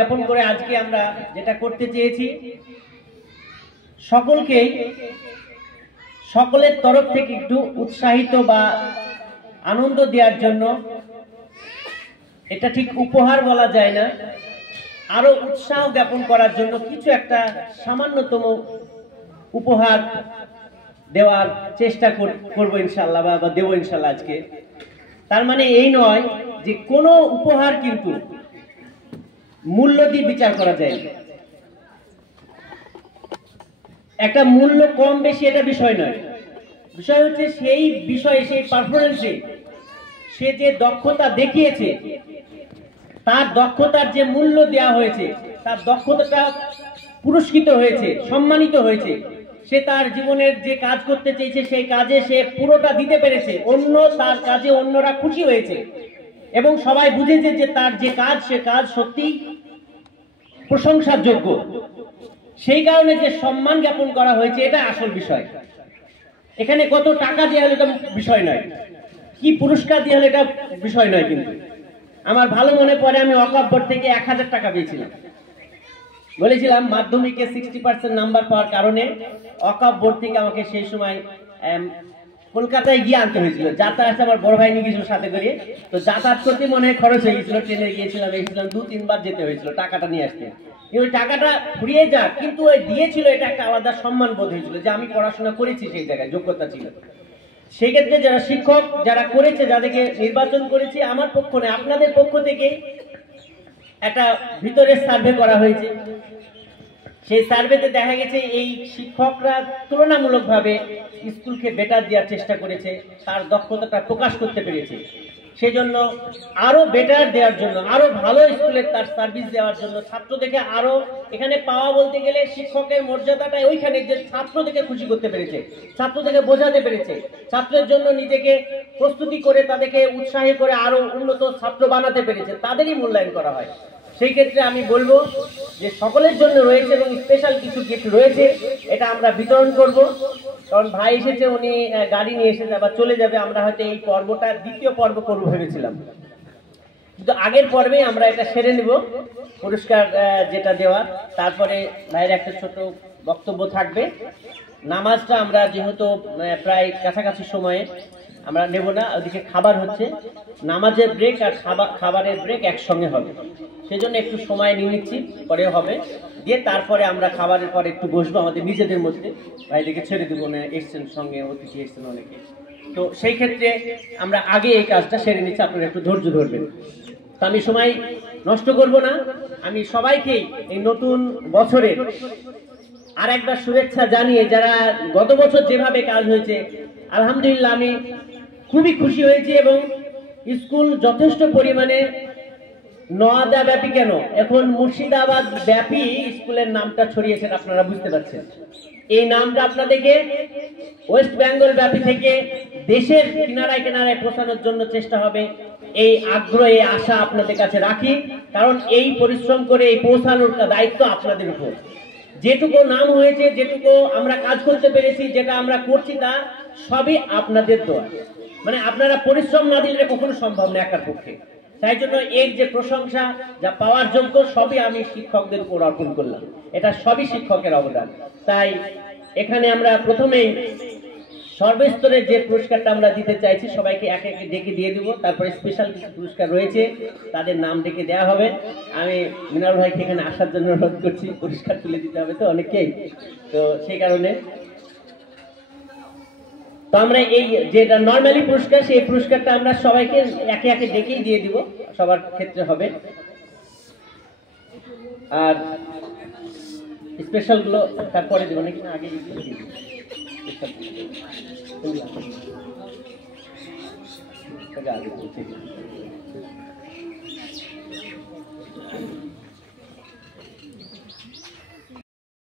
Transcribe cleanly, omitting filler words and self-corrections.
জ্ঞাপন করে আজকে আমরা যেটা করতে চেয়েছি, সকলের তরফ থেকে একটু উৎসাহিত বা আনন্দ দেওয়ার জন্য, এটা ঠিক উপহার বলা যায় না, আরো উৎসাহ জ্ঞাপন করার জন্য কিছু একটা সামান্যতম উপহার দেওয়ার চেষ্টা করব ইনশাআল্লাহ, বা দেব ইনশাআল্লাহ আজকে। তার মানে এই নয় যে কোনো উপহার কিন্তু মূল্য দিয়ে বিচার করা যায়। একটা মূল্য কম বেশি এটা বিষয় নয়, বিষয় হচ্ছে সেই বিষয়ে, সেই পারফরমেন্সে সে যে দক্ষতা দেখিয়েছে, তার দক্ষতার যে মূল্য দেওয়া হয়েছে, তার দক্ষতাটা পুরস্কৃত হয়েছে, সম্মানিত হয়েছে। সে তার জীবনের যে কাজ করতে চেয়েছে সেই কাজে সে পুরোটা দিতে পেরেছে, তার কাজে অন্যরা খুশি হয়েছে এবং সবাই বুঝেছে যে তার যে কাজ, সে কাজ সত্যি প্রশংসার যোগ্য। সেই কারণে যে সম্মান জ্ঞাপন করা হয়েছে, এটা আসল বিষয়। এখানে কত টাকা দেওয়া হলে এটা বিষয় নয়, কি পুরস্কার দেওয়া হলে এটা বিষয় নয়। কিন্তু আমার ভালো মনে পড়ে, আমি ওয়াকফ বোর্ড থেকে 1000 টাকা পেয়েছিলাম। বলেছিলাম মাধ্যমিকে 60% নাম্বার পাওয়ার কারণে ওয়াকফ বোর্ড থেকে আমাকে সেই সময় কলকাতায় গিয়ে আনতে হয়েছিল। যাতায়াত আমার বড় ভাই নিয়ে গিয়েছিল সাথে করে, তো যাতায়াত করতে মনে হয় খরচ হয়ে গেছিল, ট্রেনে গিয়েছিলাম, এসেছিলাম, 2-3 বার যেতে হয়েছিল টাকাটা নিয়ে আসতে। ওই টাকাটা ফুরিয়ে যাক, কিন্তু ওই দিয়েছিল, এটা একটা আলাদা সম্মান বোধ হয়েছিল যে আমি পড়াশোনা করেছি, সেই জায়গায় যোগ্যতা ছিল। সেই ক্ষেত্রে যারা শিক্ষক, যারা করেছে, যাদেরকে নির্বাচন করেছি, আমার পক্ষ নয়, আপনাদের পক্ষ থেকে একটা ভিতরের সার্ভে করা হয়েছে। সেই সার্ভেতে দেখা গেছে এই শিক্ষকরা তুলনামূলকভাবে স্কুলকে বেটার দেওয়ার চেষ্টা করেছে, তার দক্ষতাটা প্রকাশ করতে পেরেছে। সেজন্য আরো বেটার দেওয়ার জন্য, আরো ভালো স্কুলের তার সার্ভিস দেওয়ার জন্য, ছাত্রদেরকে আরো এখানে পাওয়া বলতে গেলে শিক্ষকের মর্যাদাটা ওইখানে যে ছাত্রদেরকে খুশি করতে পেরেছে, ছাত্রদেরকে বোঝাতে পেরেছে, ছাত্রের জন্য নিজেকে প্রস্তুতি করে তাদেরকে উৎসাহী করে আরো উন্নত ছাত্র বানাতে পেরেছে, তাদেরই মূল্যায়ন করা হয়। সেই ক্ষেত্রে আমি বলবো যে সকলের জন্য রয়েছে এবং স্পেশাল কিছু গিফট রয়েছে, এটা আমরা বিতরণ করব। কারণ ভাই এসেছে, উনি গাড়ি নিয়ে এসেছে, আবার চলে যাবে। আমরা হয়তো এই পর্বটা দ্বিতীয় পর্ব করবো ভেবেছিলাম, কিন্তু আগের পর্বে আমরা এটা সেরে নিব, পুরস্কার যেটা দেওয়া। তারপরে ভাইয়ের একটা ছোট বক্তব্য থাকবে। নামাজটা আমরা যেহেতু প্রায় কাছাকাছি সময়ে আমরা নেব না, ওদিকে খাবার হচ্ছে, নামাজের ব্রেক আর খাবারের ব্রেক একসঙ্গে হবে, সেজন্য একটু সময় নিয়ে নিচ্ছি, পরে হবে দিয়ে তারপরে আমরা খাবারের পরে একটু বসবো আমাদের নিজেদের মধ্যে। ভাইদেরকে ছেড়ে দেবো না, এসছেন সঙ্গে, অতিথি এসছেন অনেকে, তো সেই ক্ষেত্রে আমরা আগে এই কাজটা সেরে নিচ্ছি, আপনারা একটু ধৈর্য ধরবেন। তো আমি সময় নষ্ট করব না, আমি সবাইকেই এই নতুন বছরের আর একবার শুভেচ্ছা জানিয়ে, যারা গত বছর যেভাবে কাজ হয়েছে আলহামদুলিল্লাহ আমি খুবই খুশি হয়েছি, এবং স্কুল যথেষ্ট পরিমাণে নওয়াদা ব্যাপী কেন, এখন মুর্শিদাবাদ ব্যাপী স্কুলের নামটা ছড়িয়েছেন, আপনারা বুঝতে পারছেন। এই নামটা আপনাদেরকে ওয়েস্ট বেঙ্গল ব্যাপী থেকে দেশের কিনারায় কিনারায় পৌঁছানোর জন্য চেষ্টা হবে। এই আগ্রহ, এই আশা আপনাদের কাছে রাখি, কারণ এই পরিশ্রম করে এই পৌঁছানোর দায়িত্ব আপনাদের উপর। যেটুকু নাম হয়েছে, যেটুকু আমরা কাজ করতে পেরেছি, যেটা আমরা করছি, তা সবই আপনাদের দোয়া। মানে আপনারা পরিশ্রম না দিলে কখনো সম্ভব না একার পক্ষে। তাই জন্য এর যে প্রশংসা, যা পাওয়ার যোগ্য, সবই আমি শিক্ষকদের উপর অর্পণ করলাম, এটা সবই শিক্ষকের অবদান। তাই এখানে আমরা প্রথমেই সর্বস্তরের যে পুরস্কারটা আমরা দিতে চাইছি, সবাইকে একে একে ডেকে দিয়ে দিব। তারপরে স্পেশাল কিছু পুরস্কার রয়েছে, তাদের নাম ডেকে দেওয়া হবে। আমি মিনাল ভাইকে এখানে আসার জন্য অনুরোধ করছি, পুরস্কার তুলে দিতে হবে তো অনেকেই, তো সেই কারণে। তো আমরা এই যেটা নর্মালি পুরস্কার, সেই পুরস্কারটা আমরা সবাইকে একে একে ডেকেই দিয়ে দিব, সবার ক্ষেত্রে হবে। আর স্পেশাল গুলো তারপরে দেবো নাকি না, আগে দিয়ে দিব? আগে